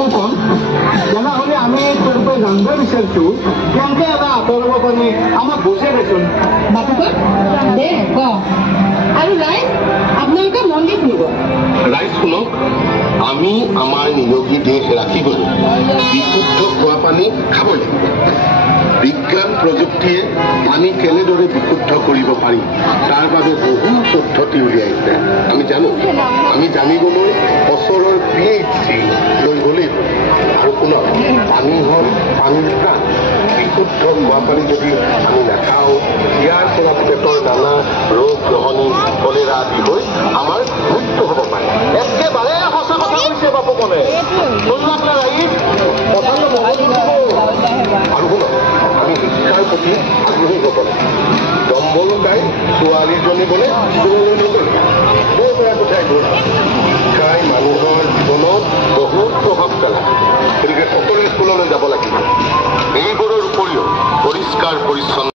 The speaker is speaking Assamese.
ফুকন তেনেহ'লে আমি তোৰ পৰা জানিব বিচাৰিছোঁ কেনেকৈ এটা আঁতৰাব পাৰি আমাক বুজাই দেচোন। বাপুকন দে ক আৰু ৰাইজ আপোনালোকে মন দি শুনিব। ৰাইজ শুনক, আমি আমাৰ নিৰোগী দেশ ৰাখিবলৈ বিশুদ্ধ খোৱা পানী খাব লাগিব। বিজ্ঞান প্ৰযুক্তিয়ে পানী কেনেদৰে বিশুদ্ধ কৰিব পাৰি তাৰ বাবে বহু পদ্ধতি উলিয়াইছে। আমি জানো, আমি জানিবলৈ ওচৰৰ PHC লৈ গ'লেই আৰু শুনক, পানী হ'ল পানীৰ প্ৰাণ। বিশুদ্ধ খোৱা পানী যদি আমি নাখাওঁ, ইয়াৰ পৰা পেটৰ নানা ৰোগ গ্ৰহণী কলেৰা আদি হৈ আমাৰ মৃত্যু হ'ব পাৰে। একেবাৰে সঁচা কথা কৈছে বাপুকনে। আৰু শুনক, আমি শিক্ষাৰ প্ৰতি আগ্ৰহী হ'ব লাগে। ডম্বল গাই ছোৱালীজনী বোলে স্কুললৈ নগ'লে ক'ৰ পৰা পঠাই গ'ল। শিক্ষাই মানুহৰ জীৱনত বহুত প্ৰভাৱ পেলায়। গতিকে সকলোৱে স্কুললৈ যাব লাগিব। এইবোৰৰ উপৰিও পৰিষ্কাৰ পৰিচ্ছন্ন